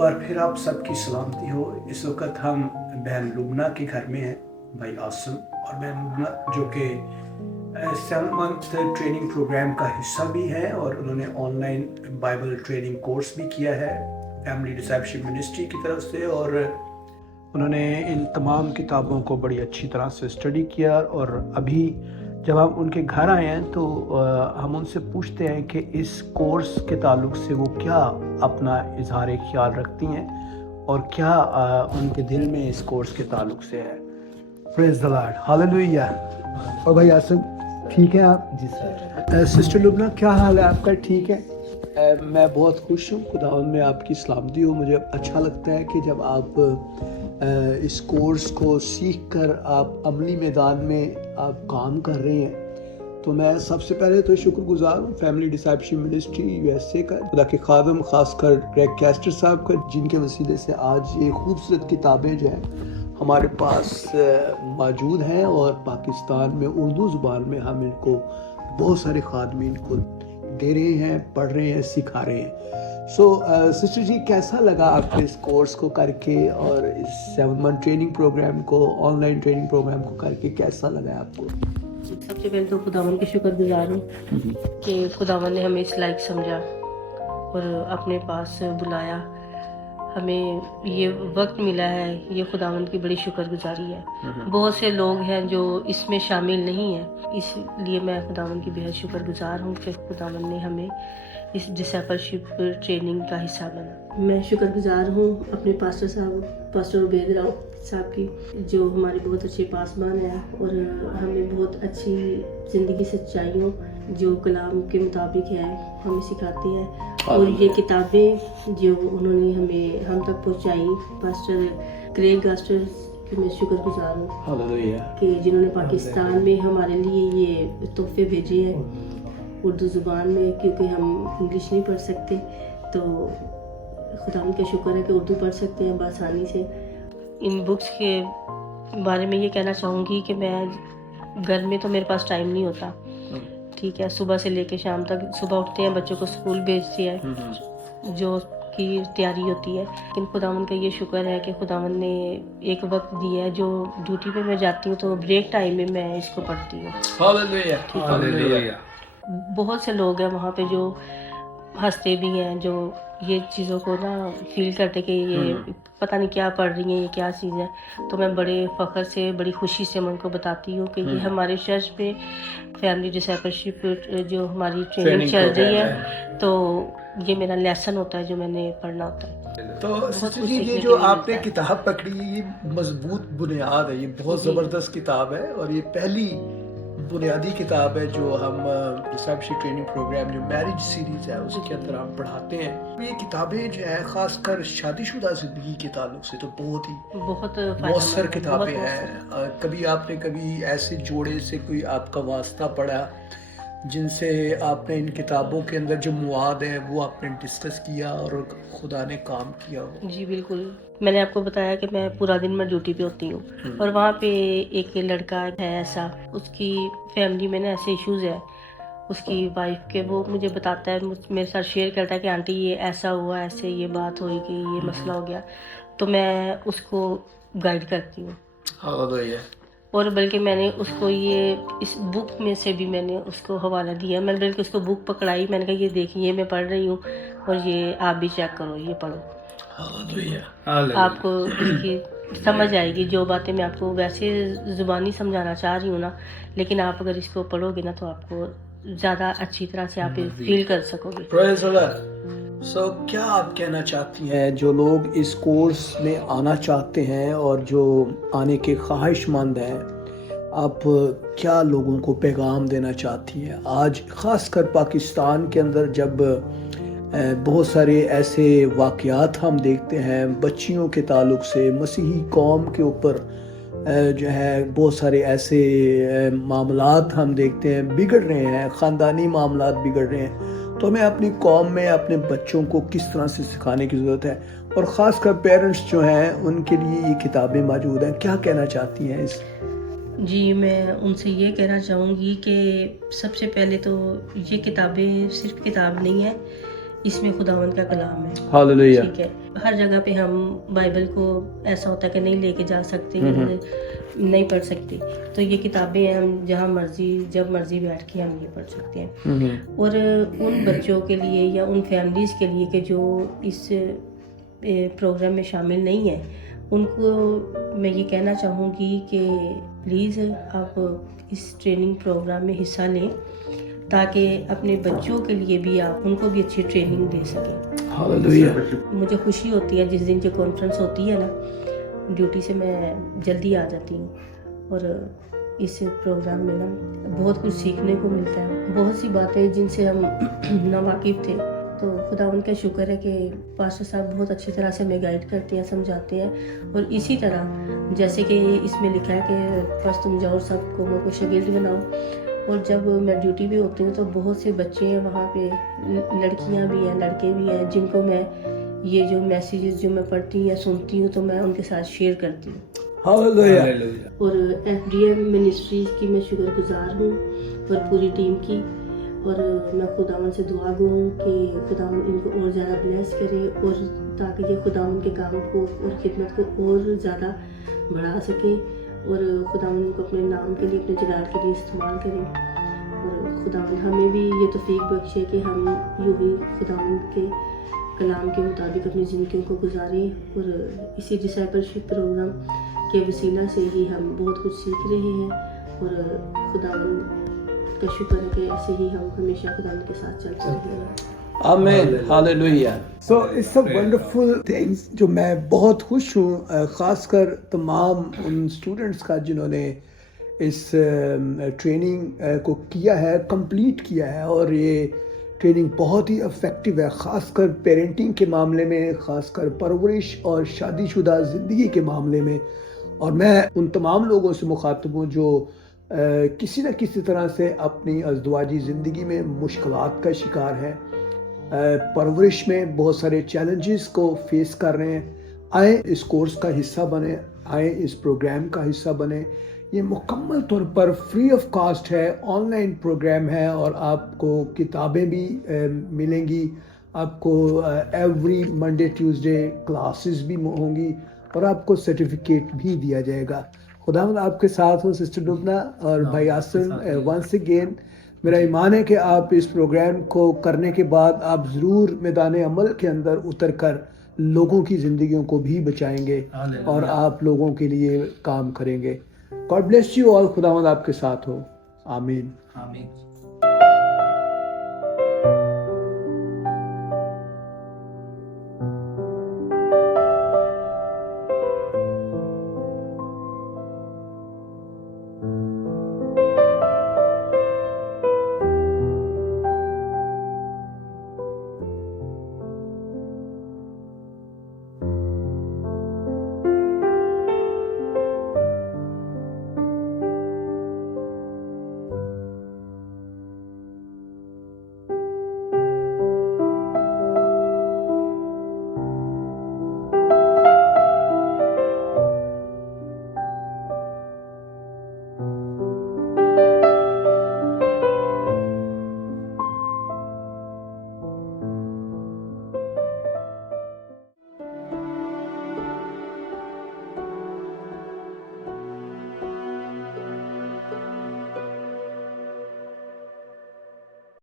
बार फिर आप सबकी सलामती हो। इस वक्त हम बहन लुबना के घर में हैं, भाई आसिम और बहन लुबना, जो कि 7 मंथ ट्रेनिंग प्रोग्राम का हिस्सा भी है और उन्होंने ऑनलाइन बाइबल ट्रेनिंग कोर्स भी किया है फैमिली डिसाइपलशिप मिनिस्ट्री की तरफ से, और उन्होंने इन तमाम किताबों को बड़ी अच्छी तरह से स्टडी किया। और अभी जब हम उनके घर आए हैं तो हम उनसे पूछते हैं कि इस कोर्स के ताल्लुक से वो क्या अपना इजहार ख्याल रखती हैं और क्या उनके दिल में इस कोर्स के ताल्लुक से है। Praise the Lord, hallelujah. और भाई आसिम, ठीक है आप? जी सर। सिस्टर लुबना, क्या हाल है आपका? ठीक है। मैं बहुत खुश हूँ, खुदावंद में आपकी सलामती हो। मुझे अच्छा लगता है कि जब आप इस कोर्स को सीख कर आप अमली मैदान में आप काम कर रहे हैं। तो मैं सबसे पहले तो शुक्रगुजार हूँ फैमिली डिसाइपलशिप मिनिस्ट्री यूएसए का, खुदा के खादम खासकर ग्रेग कैस्टर साहब का, जिनके वसीले से आज ये खूबसूरत किताबें जो हैं हमारे पास मौजूद हैं और पाकिस्तान में उर्दू ज़ुबान में हम इनको बहुत सारे खादमीन को दे रहे हैं, पढ़ रहे हैं, सिखा रहे हैं। सिस्टर जी, कैसा लगा आपको इस कोर्स को करके और इस 7 मंथ ट्रेनिंग प्रोग्राम को, ऑनलाइन ट्रेनिंग प्रोग्राम को करके कैसा लगा आपको? सबसे पहले तो खुदावन के शुक्रगुजार हूँ कि खुदावन ने हमें इस लायक समझा और अपने पास बुलाया, हमें ये वक्त मिला है। ये खुदावन की बड़ी शुक्रगुजारी है। बहुत से लोग हैं जो इसमें शामिल नहीं हैं, इसलिए मैं खुदावन की बेहद शुक्रगुजार हूँ कि खुदावन ने हमें इस डिसाइपलशिप ट्रेनिंग का हिस्सा बना। मैं शुक्रगुजार हूँ अपने पास्टर साहब, पास्टर उबैद राव साहब की, जो हमारे बहुत अच्छे पासबान हैं और हमें बहुत अच्छी ज़िंदगी सच्चाइयों जो कलाम के मुताबिक है हमें सिखाते हैं। और ये किताबें जो उन्होंने हमें हम तक पहुँचाई, पास्टर ग्रेग कैस्टर की मैं शुक्रगुजार हूँ कि जिन्होंने पाकिस्तान में हमारे लिए ये तोहफे भेजे हैं उर्दू ज़ुबान में, क्योंकि हम इंग्लिश नहीं पढ़ सकते। तो खुदा का शुक्र है कि उर्दू पढ़ सकते हैं आसानी से। इन बुक्स के बारे में ये कहना चाहूँगी कि मैं घर में तो मेरे पास टाइम नहीं होता, ठीक है, सुबह से लेके शाम तक। सुबह उठते हैं, बच्चों को स्कूल भेजते हैं, जो की तैयारी होती है। लेकिन खुदावन का ये शुक्र है कि खुदावन ने एक वक्त दिया है जो ड्यूटी पे मैं जाती हूँ तो ब्रेक टाइम में मैं इसको पढ़ती हूँ। हालेलुया। बहुत से लोग हैं वहाँ पे जो हंसते भी हैं, जो ये चीज़ों को ना फील करते कि ये पता नहीं क्या पढ़ रही हैं, ये क्या चीज़ है। तो मैं बड़े फ़ख्र से, बड़ी खुशी से मैं उनको बताती हूँ कि ये हमारे चर्च पे फैमिली डिसाइपलशिप जो हमारी ट्रेनिंग चल रही है, तो ये मेरा लेसन होता है जो मैंने पढ़ना होता है। तो सिस्टर जी, ये जो आपने किताब पकड़ी, ये मजबूत बुनियाद है, ये बहुत ज़बरदस्त किताब है और ये पहली बुनियादी किताब है जो हम डिसाइपलशिप ट्रेनिंग प्रोग्राम जो मैरिज सीरीज है उसके अंदर हम पढ़ाते हैं। ये किताबें जो है खासकर शादीशुदा जिंदगी के ताल्लुक से तो बहुत मौसर किताबें हैं। कभी आपने कभी ऐसे जोड़े से कोई आपका वास्ता पड़ा जिनसे आपने इन किताबों के अंदर जो मुआद है वो आपने डिस्कस किया और खुदा ने काम किया हो? जी बिल्कुल। मैंने आपको बताया कि मैं पूरा दिन मैं ड्यूटी पे होती हूँ और वहाँ पे एक लड़का है ऐसा, उसकी फैमिली में ना ऐसे इश्यूज है उसकी वाइफ के। वो मुझे बताता है, मेरे साथ शेयर करता है कि आंटी ये ऐसा हुआ, ऐसे ये बात हुई कि ये मसला हो गया। तो मैं उसको गाइड करती हूँ और बल्कि मैंने उसको ये इस बुक में से भी मैंने उसको हवाला दिया। मैंने बल्कि उसको बुक पकड़ाई, मैंने कहा ये देखिए मैं पढ़ रही हूँ और ये आप भी चेक करो, ये पढ़ो, आपको इसकी समझ आएगी। जो बातें मैं आपको वैसे ज़ुबानी समझाना चाह रही हूँ ना, लेकिन आप अगर इसको पढ़ोगे ना तो आपको ज़्यादा अच्छी तरह से आप फील कर सकोगे। क्या आप कहना चाहती हैं जो लोग इस कोर्स में आना चाहते हैं और जो आने के ख्वाहिशमंद हैं, आप क्या लोगों को पैगाम देना चाहती हैं आज ख़ासकर पाकिस्तान के अंदर, जब बहुत सारे ऐसे वाक़यात हम देखते हैं बच्चियों के ताल्लुक से, मसीही कौम के ऊपर जो है बहुत सारे ऐसे मामलात हम देखते हैं बिगड़ रहे हैं, ख़ानदानी मामलात बिगड़ रहे हैं। तो हमें अपनी कौम में अपने बच्चों को किस तरह से सिखाने की ज़रूरत है और ख़ासकर पेरेंट्स जो हैं उनके लिए ये किताबें मौजूद हैं। क्या कहना चाहती हैं इस? जी, मैं उनसे ये कहना चाहूँगी कि सबसे पहले तो ये किताबें सिर्फ किताब नहीं है, اس میں خداوند کا کلام ہے. ہاللویہ. ٹھیک ہے. ہر جگہ پہ ہم بائبل کو ایسا ہوتا ہے کہ نہیں لے کے جا سکتے, نہیں پڑھ سکتے, تو یہ کتابیں ہیں, ہم جہاں مرضی جب مرضی بیٹھ کے ہم یہ پڑھ سکتے ہیں. اور ان بچوں کے لیے یا ان فیملیز کے لیے کہ جو اس پروگرام میں شامل نہیں ہیں, ان کو میں یہ کہنا چاہوں گی کہ پلیز آپ اس ٹریننگ پروگرام میں حصہ لیں تاکہ اپنے بچوں کے لیے بھی آپ ان کو بھی اچھی ٹریننگ دے سکیں. ہاللویہ. مجھے خوشی ہوتی ہے جس دن یہ کانفرنس ہوتی ہے نا, ڈیوٹی سے میں جلدی آ جاتی ہوں, اور اس پروگرام میں نا بہت کچھ سیکھنے کو ملتا ہے, بہت سی باتیں جن سے ہم ناواقف تھے. تو خداوند کا شکر ہے کہ پاسٹر صاحب بہت اچھی طرح سے ہمیں گائیڈ کرتے ہیں, سمجھاتے ہیں. اور اسی طرح جیسے کہ اس میں لکھا ہے کہ بس تم جاؤ سب قوموں کو شاگرد بناؤ. اور جب میں ڈیوٹی پہ ہوتی ہوں تو بہت سے بچے ہیں وہاں پہ, لڑکیاں بھی ہیں, لڑکے بھی ہیں, جن کو میں یہ جو میسیجز جو میں پڑھتی ہوں یا سنتی ہوں تو میں ان کے ساتھ شیئر کرتی ہوں. ہاللویہ. اور ایف ڈی ایم منسٹریز کی میں شکر گزار ہوں اور پوری ٹیم کی, اور میں خداوند سے دعا گو ہوں کہ خداوند ان کو اور زیادہ بلیس کرے, اور تاکہ یہ خداوند کے کام کو اور خدمت کو اور زیادہ بڑھا سکے, اور خداوند ان کو اپنے نام کے لیے, اپنے جلال کے لیے استعمال کرے. اور خداوند ہمیں بھی یہ توفیق بخشے کہ ہم یوں ہی خداوند کے کلام کے مطابق اپنی زندگیوں کو گزاریں, اور اسی ڈسائپلشپ پروگرام کے وسیلہ سے ہی ہم بہت کچھ سیکھ رہے ہیں. اور خداوند کا شکر ہے کہ ایسے ہی ہم ہمیشہ خداوند کے ساتھ چلتے رہیں. آمین. Hallelujah. So it's a wonderful things. جو میں بہت خوش ہوں خاص کر تمام ان اسٹوڈنٹس کا جنہوں نے اس ٹریننگ کو کیا ہے, کمپلیٹ کیا ہے, اور یہ ٹریننگ بہت ہی افیکٹو ہے, خاص کر پیرنٹنگ کے معاملے میں, خاص کر پرورش اور شادی شدہ زندگی کے معاملے میں. اور میں ان تمام لوگوں سے مخاطب ہوں جو کسی نہ کسی طرح سے اپنی ازدواجی زندگی میں مشکلات کا شکار ہیں, پرورش میں بہت سارے چیلنجز کو فیس کر رہے ہیں. آئیں اس کورس کا حصہ بنیں, آئیں اس پروگرام کا حصہ بنیں. یہ مکمل طور پر فری آف کاسٹ ہے, آن لائن پروگرام ہے, اور آپ کو کتابیں بھی ملیں گی, آپ کو ایوری منڈے ٹیوزڈے کلاسز بھی ہوں گی, اور آپ کو سرٹیفکیٹ بھی دیا جائے گا. خداوند آپ کے ساتھ ہو سسٹر لبنہ اور بھائی عاصم. ونس اگین میرا ایمان ہے کہ آپ اس پروگرام کو کرنے کے بعد آپ ضرور میدان عمل کے اندر اتر کر لوگوں کی زندگیوں کو بھی بچائیں گے, اور آپ لوگوں کے لیے کام کریں گے. God bless you all. خداوند آپ کے ساتھ ہو. آمین. آمین.